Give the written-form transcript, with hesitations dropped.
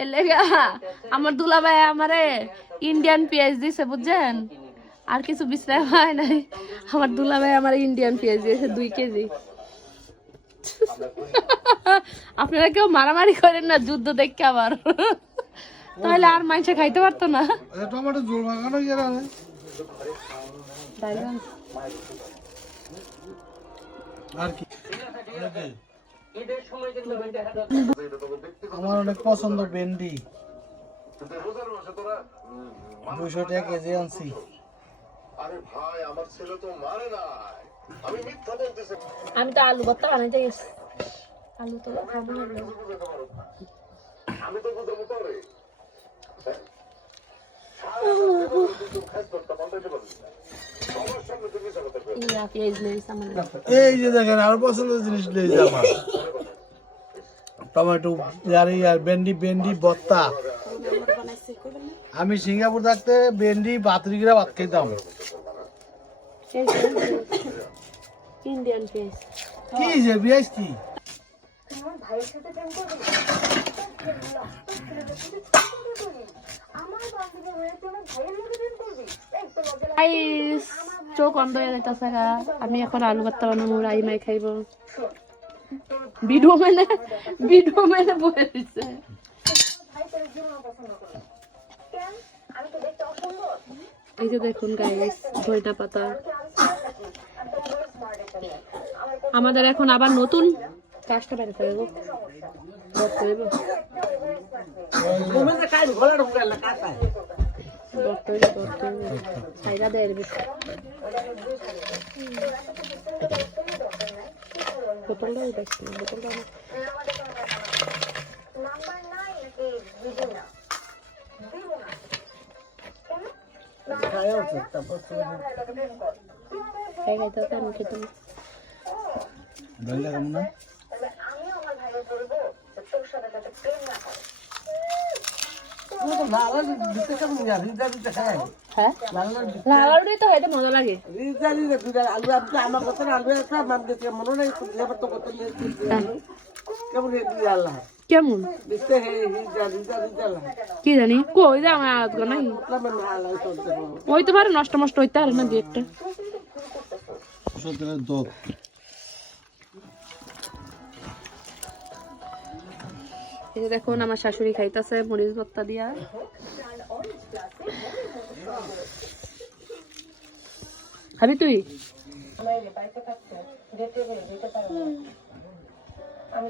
এর লেগা আমার দুলাভাই আমারে ইন্ডিয়ান পেঁয়াজ দিছে বুঝছেন, আর কিছু বিশ্রাম হয় নাই। আমার দুলাভাই আমার ইন্ডিয়ান পেঁয়াজ দিয়েছে 2 কেজি। আপনারা কেউ মারামারি করেন না যুদ্ধ দেখে আবার, তাহলে আর মাংস খাইতে পারতো না। টমেটো ঝোল মাখানো গেল আর কি। আমার অনেক পছন্দ ভেন্ডি, 200 টাকা কেজি আনছি। আমি তো আলু ভর্তা বানাইতে গেছি, আলু তো খাবো না। এই যে দেখেন আরো পছন্দের জিনিস লেগেছে আমার, টমেটো আর ভেন্ডি ভর্তা। আমি সিঙ্গাপুর থাকতে ভেন্ডি 32 গ্রাম ভাত খেতাম। ইন্ডিয়ান পেঁয়াজ কি যে পেঁয়াজ কি চোখ অন্ধ হয়ে যাইতেছে। আমি এখন আলু ভর্তা বানাবো, রাইমাই খাইব। ভিডিও মেনে বলে দিচ্ছে। এই যে দেখুন গাইস, ধইটা পাতা। আমাদের এখন আবার নতুন কাজটা বের করে দেবো। মজা লাগে। কেমন কি জানি কই যে আমার আজ নাই, ওই তো পারে নষ্ট মষ্ট হইতে পারে না দু একটা। এই যে দেখুন আমার শাশুড়ি খাইতেছে মরিচ ভর্তা দিয়া। খাবি তুই? আমি